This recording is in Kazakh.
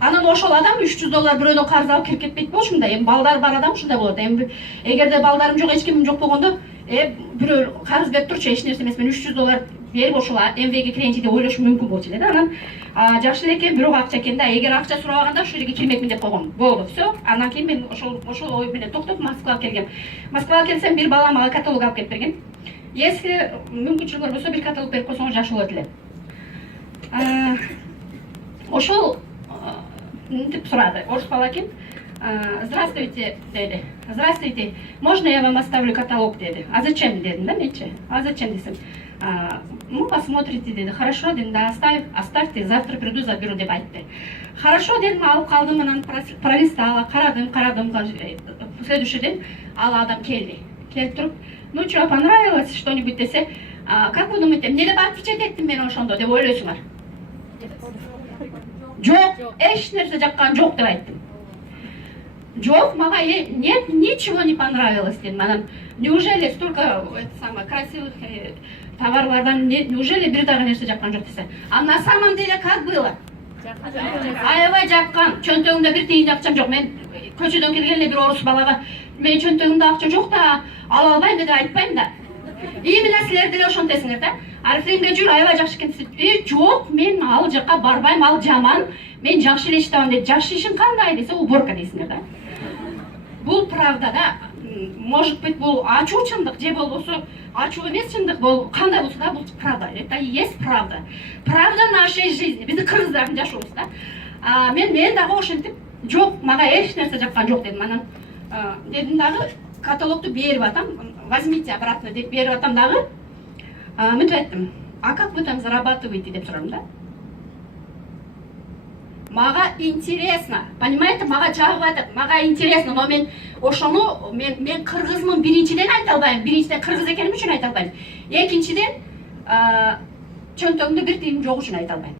Анан ошол адам $300 бирөөдөн карыз алып кирип кетпейт болчу да. Эми балдар бар адам ушундай болот. Эми эгерде балдарым жок, эч кимим жок болгондо, бирөө карыз берип турчу, эч нерсе эмес, мен $300 берип ошол МВге кирейинчи деп ойлошум мүмкүн болчу эле да. Анан жакшы эле экен, бирок акча экен да. Эгер акча сурабаганда ушул жерге кирмекмин деп койгом. Болду, всё. Андан кийин мен ошол ой менен токтоп Москвага келгем. Москвага келсем, бир бала мага каталог алып келип берген. Если мүмкүнчүлүгүңөр болсо, бир каталог берип койсоңуз жакшы болот эле. Ошол мынтип сурады. Орус бала экен. Здравствуйте, деди. Здравствуйте. Можно я вам оставлю каталог, деди. А зачем, дедим, да, менчи? А зачем, десем. Ну, посмотрите, деди. Хорошо, дедим, да, оставьте, завтра приду, заберу, деп айтты. Хорошо, дедим, алып калдым, анан пролистала, карадым. Следующий день ал адам келди. Келип туруп, ну что, понравилось что-нибудь десе, как вы думаете, мне деп отвечать еттим мен ошондо деп ойлойсуңар? Жок, эч нерсе жаккан жок деп айттым. Жок, мага нет, ничего не понравилось, дедим. Анан, неужели столько красивых товарлардан, неужели бир дагы нерсе жаккан жок десе? А на самом деле как было? Аябай жаккан. Чөнтөгүмдө бир тиын акчам жок. Мен көчөдөн келген эле бир орус балага, мен чөнтөгүмдө акча жок да, ала албайм деп айтпайм да. Именно силер деле ошентесиңер да. Арифлейимге жүр, аябай жакшы экенсиз. Жок, мен ал жакка барбайм, ал жаман. Мен жакшы эле иштебем дейт. Жакшы ишин кандай десе, уборка дейсиңер да. Бул правда да. Может быть, бул ачуу чындык, же болбосо ачуу эмес чындык, бул кандай болсо да, бул правда. Это и есть правда. Правда нашей жизни. Биздин кыргыздардын жашообуз да. Мен дагы ошентип, жок, мага эч нерсе жаккан жок дедим. Анан дедим дагы, каталогду берип атам, возьмите обратно деп берип атам дагы. Мынтип айттым. А как вы там зарабатываете деп сурадым да. Мага интересно, понимаете, мага жагып атат, мага интересно, но мен ошону мен кыргызмын биринчиден айта албайм. Биринчиден кыргыз экеним үчүн айта албайм. Экинчиден чөнтөгүмдө бир тиын жок үчүн айта албайм.